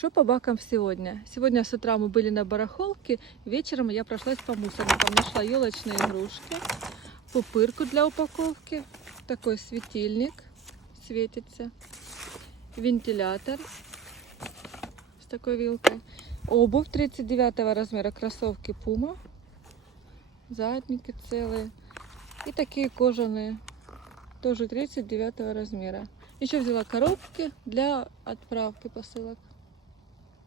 Что по бакам сегодня? Сегодня с утра мы были на барахолке, вечером я прошлась по мусорникам. Нашла елочные игрушки, пупырку для упаковки, такой светильник, светится, вентилятор с такой вилкой, обувь 39 размера, кроссовки Puma, задники целые и такие кожаные, тоже 39 размера. Еще взяла коробки для отправки посылок.